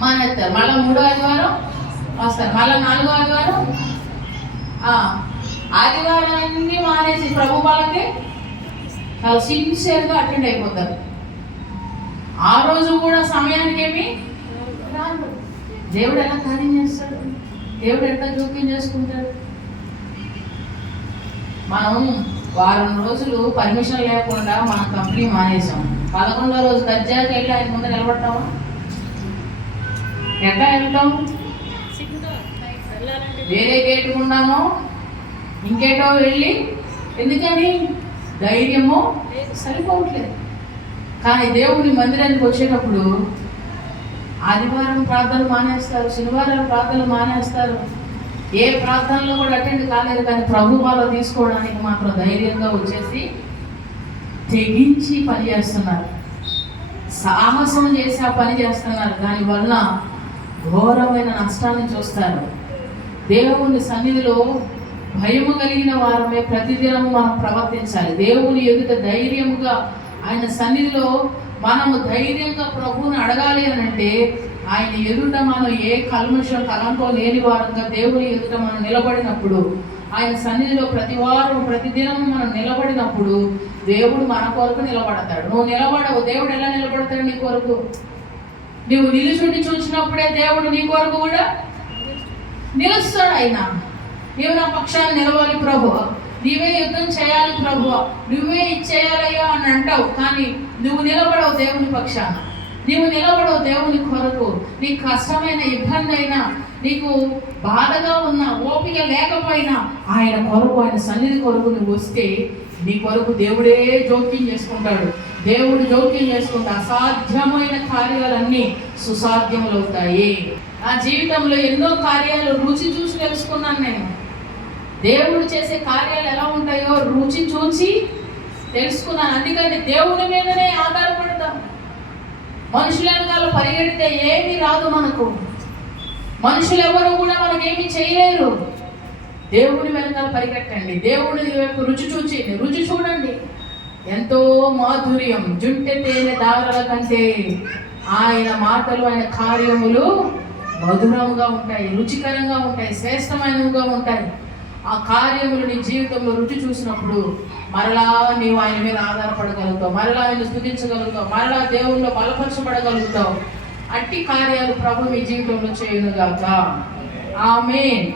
మానేస్తారు. మళ్ళీ 3వ ఆదివారం వస్తారు, మళ్ళీ 4వ ఆదివారం అన్ని మానేసి ప్రభు వాళ్ళకి చాలా సిన్సియర్గా అటెండ్ అయిపోతారు. ఆ రోజు కూడా సమయానికి ఏమి రాదు. దేవుడు ఎలా కార్యం చేస్తాడు? దేవుడు ఎట్లా జోక్యం చేసుకుంటాడు? మనం వారం రోజులు పర్మిషన్ లేకుండా మన కంపెనీ మానేసాం. 11వ రోజు దర్జాకి వెళ్ళి ఆయన ముందు నిలబడతామా? ఎట్లా వెళ్తాం? వెళ్ళాలంటే వేరే గేటు ఉన్నామో ఇంకేటో వెళ్ళి, ఎందుకని ధైర్యము సరిపోవట్లేదు. కానీ దేవుని మందిరానికి వచ్చేటప్పుడు ఆదివారం ప్రార్థనలు మానేస్తారు, శనివారం ప్రార్థనలు మానేస్తారు, ఏ ప్రార్థనలో కూడా అటెండ్ కాలేదు. కానీ ప్రభు వాళ్ళు తీసుకోవడానికి మాత్రం ధైర్యంగా వచ్చేసి తెగించి పని చేస్తున్నారు, సాహసం చేసి ఆ పని చేస్తున్నారు. దానివల్ల ఘోరమైన నష్టాన్ని చూస్తారు. దేవుని సన్నిధిలో భయము కలిగిన వారమే ప్రతిదినము మనం ప్రవర్తించాలి. దేవుని ఎదుట ధైర్యముగా ఆయన సన్నిధిలో మనము ధైర్యంగా ప్రభువుని అడగాలి అని అంటే, ఆయన ఎదుట మనం ఏ కల్మషం కలంతో లేని వారంగా దేవుని ఎదుట మనం నిలబడినప్పుడు, ఆయన సన్నిధిలో ప్రతి వారం ప్రతిదినం మనం నిలబడినప్పుడు దేవుడు మన కొరకు నిలబడతాడు. నువ్వు నిలబడవు, దేవుడు ఎలా నిలబడతాడు నీ కొరకు? నువ్వు నిలుచుండి చూసినప్పుడే దేవుడు నీ కొరకు కూడా నిలుస్తాడు. ఆయన నీవు నా పక్షాన్ని నిలవాలి ప్రభు, నీవే యుద్ధం చేయాలి ప్రభు, నువ్వే ఇచ్చేయాలయ్యా అని అంటావు. కానీ నువ్వు నిలబడవు దేవుని పక్షాన, నీవు నిలబడవు దేవుని కొరకు. నీకు కష్టమైన ఇబ్బంది అయినా, నీకు బాధగా ఉన్న ఓపిక లేకపోయినా ఆయన కొరకు, ఆయన సన్నిధి కొరకు నువ్వు వస్తే నీ కొరకు దేవుడే జోక్యం చేసుకుంటాడు. దేవుడు జోక్యం చేసుకుంటే అసాధ్యమైన కార్యాలన్నీ సుసాధ్యములవుతాయి. నా జీవితంలో ఎన్నో కార్యాలు రుచి చూసి తెలుసుకున్నాను నేను. దేవుడు చేసే కార్యాలు ఎలా ఉంటాయో రుచి చూసి తెలుసుకున్నాను. అందుకని దేవుని మీదనే ఆధారపడతాం. మనుషుల వెనకాల పరిగెడితే ఏమీ రాదు మనకు. మనుషులు ఎవరు కూడా మనకేమీ చేయలేరు. దేవుని వెనకాల పరిగెట్టండి, దేవుని వైపు రుచి చూడండి. ఎంతో మాధుర్యం, జుంటె తేనె దారాల కంటే ఆయన మాటలు, ఆయన కార్యములు మధురముగా ఉంటాయి, రుచికరంగా ఉంటాయి, శ్రేష్టమైనవిగా ఉంటాయి. ఆ కార్యములు నీ జీవితంలో రుచి చూసినప్పుడు మరలా నీవు ఆయన మీద ఆధారపడగలుగుతావు, మరలా ఆయన స్తుతించగలుగుతావు, మరలా దేవుల్లో బలపరచబడగలుగుతావు. అట్టి కార్యాలు ప్రభు మీ జీవితంలో చేయునుగాక. ఆమేన్.